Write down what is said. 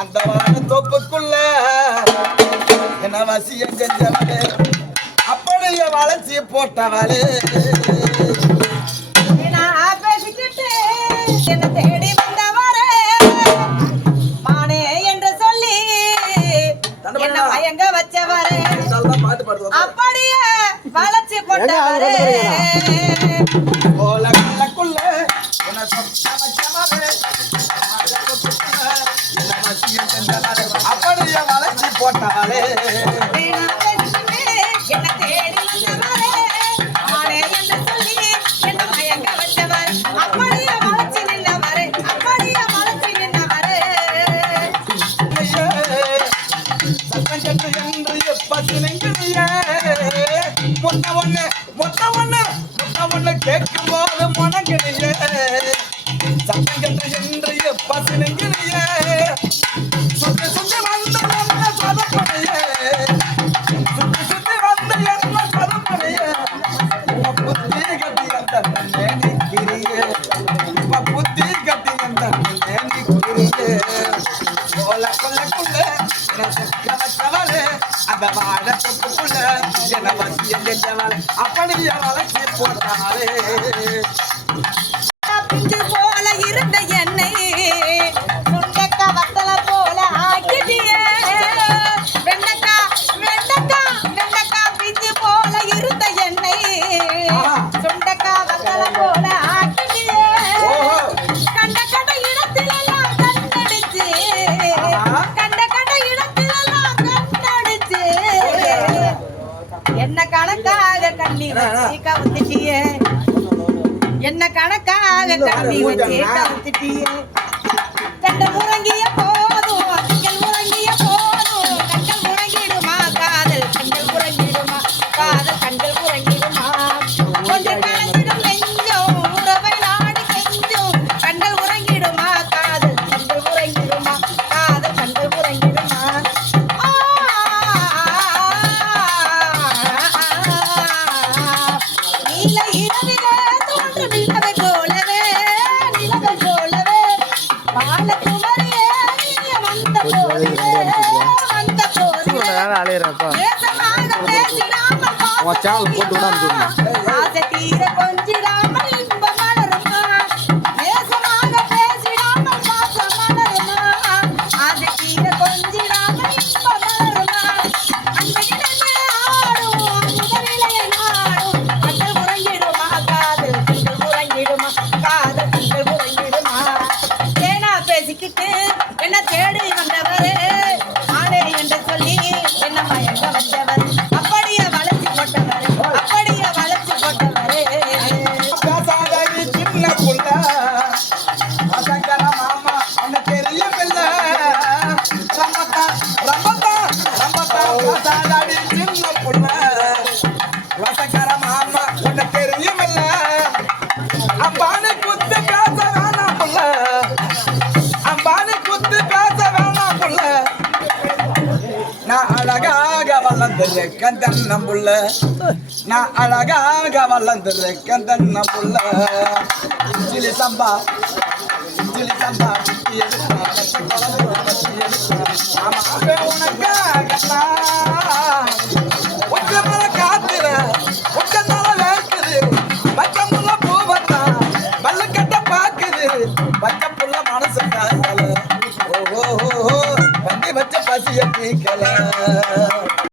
அந்த வாழ தோப்புக்குள்ள என்ன வசியம் செஞ்சவளே அப்படியே வளைச்சி போட்டவளே என்ன தேடி வந்தவரே மானே என்று சொல்லி என்ன மயங்க வச்சவரே அப்படியே வளைச்சி போட்டவரே போல கள்ளக்குள்ள என்ன சொத்த வச்சவளே அப்படியே வளைச்சி போட்டவளே என்ன தேடி வந்தவரே மானே என்று சொல்லி என்ன மயங்க வச்சவர் அப்படியே வளைச்சி நின்றவரே அப்படியே வளைச்சி நின்றவரே சத்தங்கட்டு என்று எப்பசினைங்கிறியே முன்ன ஒண்ணு கேட்கும் போது முனங்கிறியே சத்தங்கட்டு என்று எப்பசினைங்கிறியே சுத்தி சுத்தி வந்து என்ன சொதப்பனையே சுத்தி வந்து என்ன சொதப்பனையே புத்தி கட்டி அந்த நினைக்கிறியே புத்தி கட்டி அந்த நினைக்கிறியே போல கொள்ளக்குள்ள வச்சவளே அந்த வாழ தொப்புக்குள்ள என வசியம் செஞ்சவளே அப்படியே வளைச்சி போட்டாளே பிஞ்சு போல இருந்த என்னை சுண்டக்கா வத்தல போல ஆக்கிட்டியே வெண்டக்கா பிஞ்சு போல இருந்த என்னை சுண்டக்கா வத்தல போல ஆக்கிட்டியே கண்ட இடத்திலெல்லாம் கண்டடிச்சு என்ன கணக்காக கண்ணி வச்சு கவுத்திட்டியே என்ன கணக்காக கண்ணி வச்சு கவுத்திட்டியே கண்ட முறங்கிய போதும் கண்கள் முறங்கிய போதும் கண்கள் முறங்கிடுமா காதல் கண்கள் முறங்கிடுமா காதல் கண்கள் முறங்கிடுமா கொஞ்சம் கணக்கிடும் நெஞ்சம் உறவை நாடி கெஞ்சும் கண்கள் முறங்கிடுமா காதல் கண்கள் முறங்கிடுமா காதல் கண்கள் முறங்கிடுமா நீல இரவிலே தோன்றும் நிலவை போலவே பாலகுமரியே நீ வந்த போதிலே தேசமாக பேசிடாமல் ஆசை தீர கொஞ்சிடாமல் இன்பம் மலருமா தேசமாக பேசிடாமல் பாசம் மலருமா ஆசை தீர கொஞ்சிடாமல் இன்பம் மலருமா அந்த இடமே ஆடும் முதலிலே நாடும் கண்கள் முறங்கிடுமா காதல் கண்கள் முறங்கிடுமா காதல் கண்கள் முறங்கிடுமா ஏனா பேசிக்கிட்டு என்ன தேடி வந்தவரே ஆனே என்று சொல்லி என்ன மயங்க வந்தவர் அப்படியே வளைச்சு போட்டவரே அப்படியே வளைச்சு போட்டவரே பேசாதடி சின்ன புள்ள அசங்கர மாமா அந்த பெரிய பிள்ளை ரம்பத்தா பேசாதடி சின்ன புள்ள வசங்கர மாமா அந்த பெரிய பிள்ளை அம்பானி குத்து பேச வேணாம் புள்ள அம்பானி குத்து பேச வேணாம் புள்ள நான் அழகாக வளர்ந்துருக்கேன் தன்னம்புள்ள நான் அழகாக வளர்ந்துருக்கேன் தன்னம்புள்ள இஞ்சிலி சம்பா உனக்காக உச்சமல காத்துல உச்சத்தால வேக்குது பச்சமுள்ள பூவத்தா பல்லுக்கட்ட பாக்குது பச்சப்புள்ள மனசு காதல ஓ பந்தி வச்ச பசிய தீக்கல